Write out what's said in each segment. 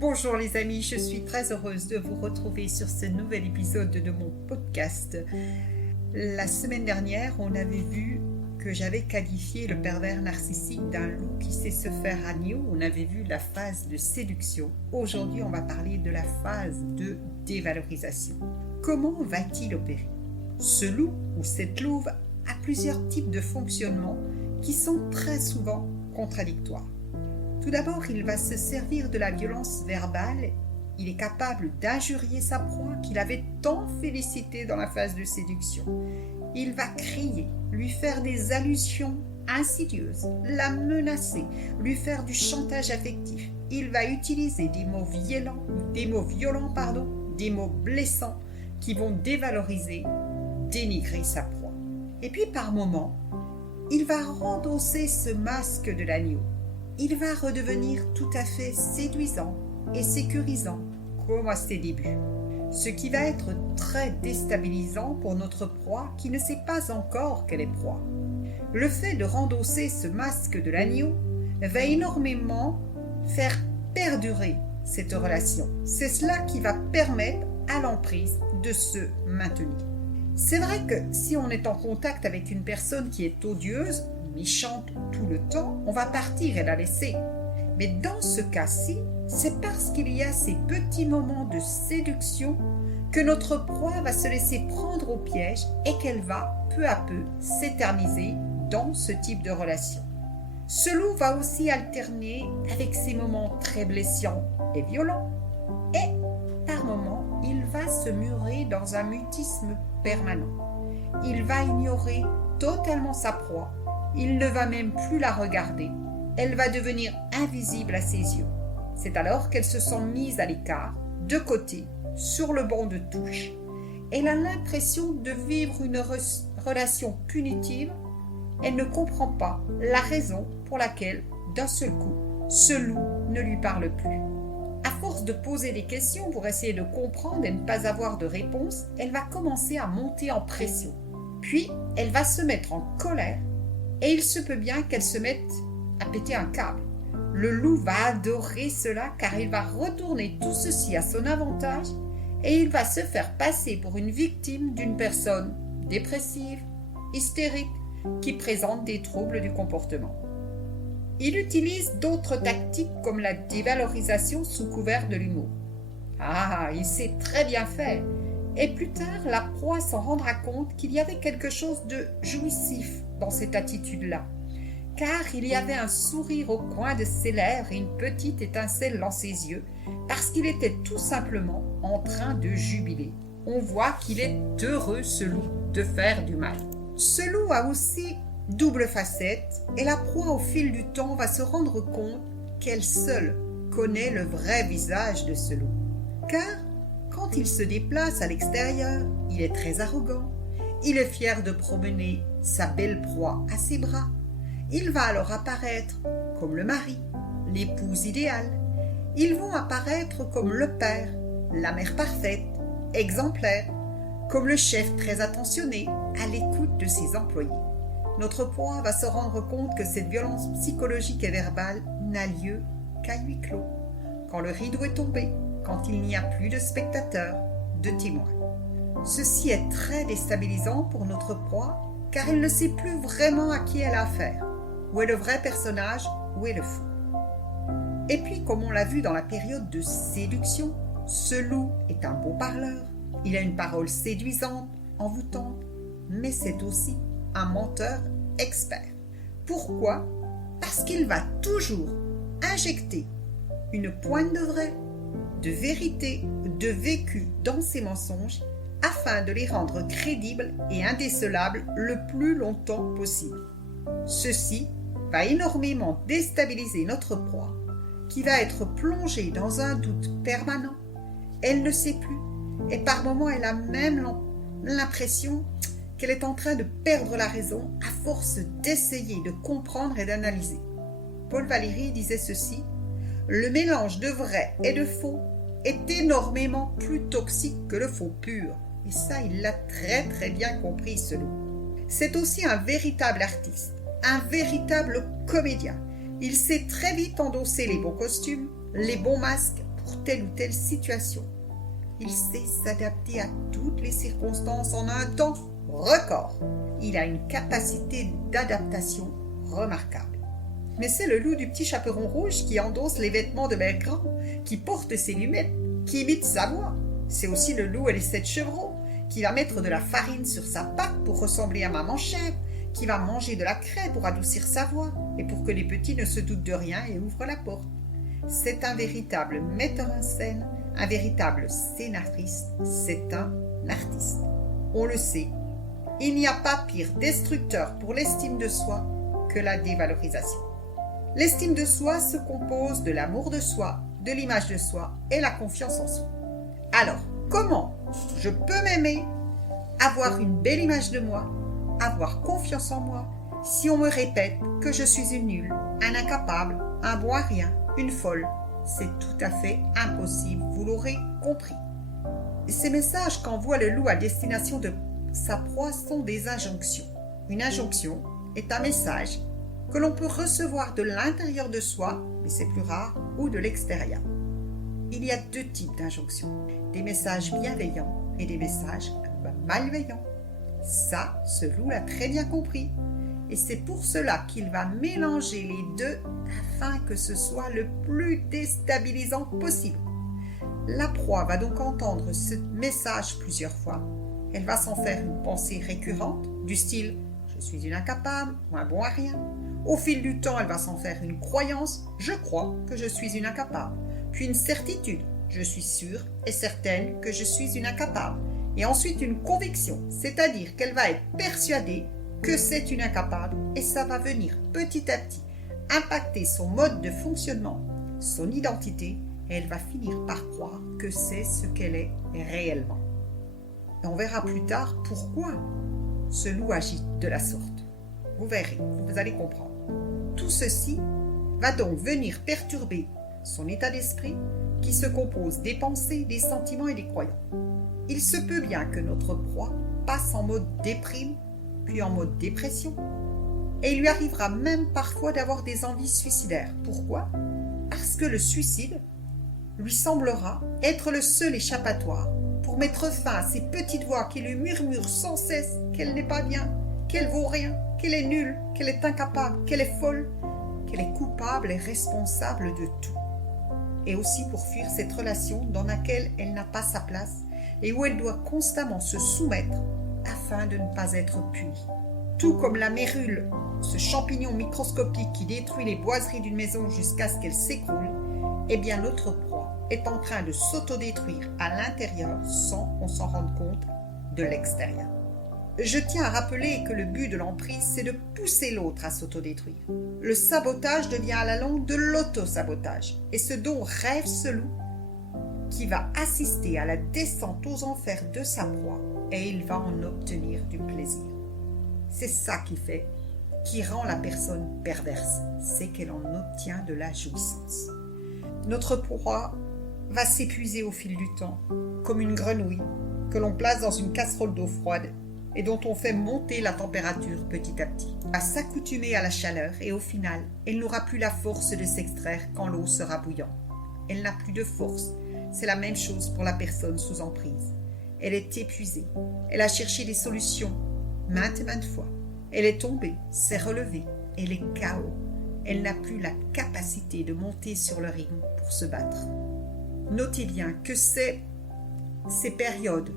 Bonjour les amis, je suis très heureuse de vous retrouver sur ce nouvel épisode de mon podcast. La semaine dernière, on avait vu que j'avais qualifié le pervers narcissique d'un loup qui sait se faire agneau. On avait vu la phase de séduction. Aujourd'hui, on va parler de la phase de dévalorisation. Comment va-t-il opérer? Ce loup ou cette louve a plusieurs types de fonctionnement qui sont très souvent contradictoires. Tout d'abord, il va se servir de la violence verbale. Il est capable d'injurier sa proie qu'il avait tant félicitée dans la phase de séduction. Il va crier, lui faire des allusions insidieuses, la menacer, lui faire du chantage affectif. Il va utiliser des mots violents, des mots blessants qui vont dévaloriser, dénigrer sa proie. Et puis par moments, il va rendosser ce masque de l'agneau. Il va redevenir tout à fait séduisant et sécurisant comme à ses débuts, ce qui va être très déstabilisant pour notre proie qui ne sait pas encore qu'elle est proie. Le fait de rendosser ce masque de l'agneau va énormément faire perdurer cette relation. C'est cela qui va permettre à l'emprise de se maintenir. C'est vrai que si on est en contact avec une personne qui est odieuse, méchante tout le temps, on va partir et la laisser. Mais dans ce cas-ci, c'est parce qu'il y a ces petits moments de séduction que notre proie va se laisser prendre au piège et qu'elle va peu à peu s'éterniser dans ce type de relation. Ce loup va aussi alterner avec ces moments très blessants et violents et par moments, il va se murer dans un mutisme permanent. Il va ignorer totalement sa proie. Il ne va même plus la regarder. Elle va devenir invisible à ses yeux. C'est alors qu'elle se sent mise à l'écart, de côté, sur le banc de touche. Elle a l'impression de vivre une relation punitive. Elle ne comprend pas la raison pour laquelle, d'un seul coup, ce loup ne lui parle plus. À force de poser des questions pour essayer de comprendre et ne pas avoir de réponse, elle va commencer à monter en pression. Puis, elle va se mettre en colère. Et il se peut bien qu'elle se mette à péter un câble. Le loup va adorer cela car il va retourner tout ceci à son avantage et il va se faire passer pour une victime d'une personne dépressive, hystérique, qui présente des troubles du comportement. Il utilise d'autres tactiques comme la dévalorisation sous couvert de l'humour. Ah, il sait très bien faire. Et plus tard, la proie s'en rendra compte qu'il y avait quelque chose de jouissif dans cette attitude-là, car il y avait un sourire au coin de ses lèvres et une petite étincelle dans ses yeux, parce qu'il était tout simplement en train de jubiler. On voit qu'il est heureux, ce loup, de faire du mal. Ce loup a aussi double facette, et la proie, au fil du temps, va se rendre compte qu'elle seule connaît le vrai visage de ce loup. Car quand il se déplace à l'extérieur, il est très arrogant. Il est fier de promener sa belle proie à ses bras. Il va alors apparaître comme le mari, l'épouse idéale. Ils vont apparaître comme le père, la mère parfaite, exemplaire, comme le chef très attentionné, à l'écoute de ses employés. Notre proie va se rendre compte que cette violence psychologique et verbale n'a lieu qu'à huis clos, quand le rideau est tombé, quand il n'y a plus de spectateurs, de témoins. Ceci est très déstabilisant pour notre proie, car elle ne sait plus vraiment à qui elle a affaire. Où est le vrai personnage, où est le faux? Et puis, comme on l'a vu dans la période de séduction, ce loup est un beau parleur. Il a une parole séduisante, envoûtante, mais c'est aussi un menteur expert. Pourquoi? Parce qu'il va toujours injecter une pointe de vrai, de vérité, de vécu dans ses mensonges afin de les rendre crédibles et indécelables le plus longtemps possible. Ceci va énormément déstabiliser notre proie qui va être plongée dans un doute permanent. Elle ne sait plus et par moments elle a même l'impression qu'elle est en train de perdre la raison à force d'essayer de comprendre et d'analyser. Paul Valéry disait ceci: le mélange de vrai et de faux est énormément plus toxique que le faux pur. Et ça, il l'a très très bien compris, ce loup. C'est aussi un véritable artiste, un véritable comédien. Il sait très vite endosser les bons costumes, les bons masques pour pour telle ou telle situation. Il sait s'adapter à toutes les circonstances en un temps record. Il a une capacité d'adaptation remarquable. Mais c'est le loup du petit chaperon rouge qui endosse les vêtements de Mère Grand, qui porte ses lunettes, qui imite sa voix. C'est aussi le loup et les 7 chevrons, qui va mettre de la farine sur sa patte pour ressembler à Maman Chèvre, qui va manger de la craie pour adoucir sa voix, et pour que les petits ne se doutent de rien et ouvrent la porte. C'est un véritable metteur en scène, un véritable scénariste, c'est un artiste. On le sait, il n'y a pas pire destructeur pour l'estime de soi que la dévalorisation. L'estime de soi se compose de l'amour de soi, de l'image de soi et la confiance en soi. Alors, comment je peux m'aimer, avoir une belle image de moi, avoir confiance en moi, si on me répète que je suis une nulle, un incapable, un bon à rien, une folle? C'est tout à fait impossible, vous l'aurez compris. Ces messages qu'envoie le loup à destination de sa proie sont des injonctions. Une injonction est un message que l'on peut recevoir de l'intérieur de soi, mais c'est plus rare, ou de l'extérieur. Il y a 2 types d'injonctions, des messages bienveillants et des messages malveillants. Ça, ce loup l'a très bien compris. Et c'est pour cela qu'il va mélanger les deux afin que ce soit le plus déstabilisant possible. La proie va donc entendre ce message plusieurs fois. Elle va s'en faire une pensée récurrente, du style « je suis une incapable » ou un bon à rien. Au fil du temps, elle va s'en faire une croyance « je crois que je suis une incapable », puis une certitude « je suis sûre et certaine que je suis une incapable », et ensuite une conviction, c'est-à-dire qu'elle va être persuadée que c'est une incapable et ça va venir petit à petit impacter son mode de fonctionnement, son identité, et elle va finir par croire que c'est ce qu'elle est réellement. Et on verra plus tard pourquoi ce loup agit de la sorte. Vous verrez, vous allez comprendre. Tout ceci va donc venir perturber son état d'esprit qui se compose des pensées, des sentiments et des croyances. Il se peut bien que notre proie passe en mode déprime, puis en mode dépression. Et il lui arrivera même parfois d'avoir des envies suicidaires. Pourquoi ? Parce que le suicide lui semblera être le seul échappatoire pour mettre fin à ces petites voix qui lui murmurent sans cesse qu'elle n'est pas bien, qu'elle vaut rien, qu'elle est nulle, qu'elle est incapable, qu'elle est folle, qu'elle est coupable et responsable de tout. Et aussi pour fuir cette relation dans laquelle elle n'a pas sa place et où elle doit constamment se soumettre afin de ne pas être punie. Tout comme la mérule, ce champignon microscopique qui détruit les boiseries d'une maison jusqu'à ce qu'elle s'écroule, eh bien notre proie est en train de s'autodétruire à l'intérieur sans qu'on s'en rende compte de l'extérieur. Je tiens à rappeler que le but de l'emprise, c'est de pousser l'autre à s'autodétruire. Le sabotage devient à la longue de l'autosabotage. Et ce dont rêve ce loup, qui va assister à la descente aux enfers de sa proie, et il va en obtenir du plaisir. C'est ça qui rend la personne perverse, c'est qu'elle en obtient de la jouissance. Notre proie va s'épuiser au fil du temps, comme une grenouille que l'on place dans une casserole d'eau froide et dont on fait monter la température petit à petit, à s'accoutumer à la chaleur et au final, elle n'aura plus la force de s'extraire quand l'eau sera bouillante. Elle n'a plus de force. C'est la même chose pour la personne sous emprise. Elle est épuisée. Elle a cherché des solutions maintes et maintes fois. Elle est tombée, s'est relevée. Elle est KO. Elle n'a plus la capacité de monter sur le ring pour se battre. Notez bien que c'est ces périodes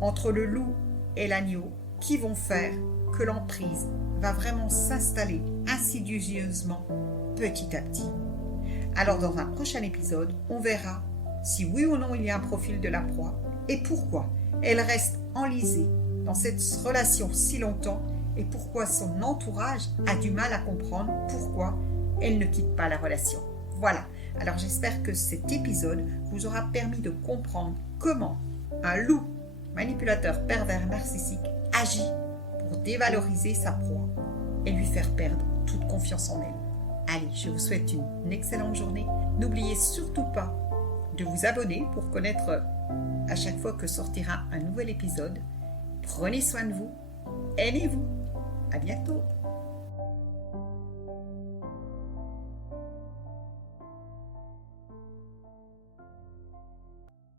entre le loup et l'agneau qui vont faire que l'emprise va vraiment s'installer insidieusement petit à petit. Alors dans un prochain épisode, on verra si oui ou non il y a un profil de la proie et pourquoi elle reste enlisée dans cette relation si longtemps et pourquoi son entourage a du mal à comprendre pourquoi elle ne quitte pas la relation. Voilà, alors j'espère que cet épisode vous aura permis de comprendre comment un loup manipulateur pervers narcissique agit pour dévaloriser sa proie et lui faire perdre toute confiance en elle. Allez, je vous souhaite une excellente journée. N'oubliez surtout pas de vous abonner pour connaître à chaque fois que sortira un nouvel épisode. Prenez soin de vous, aimez-vous. À bientôt.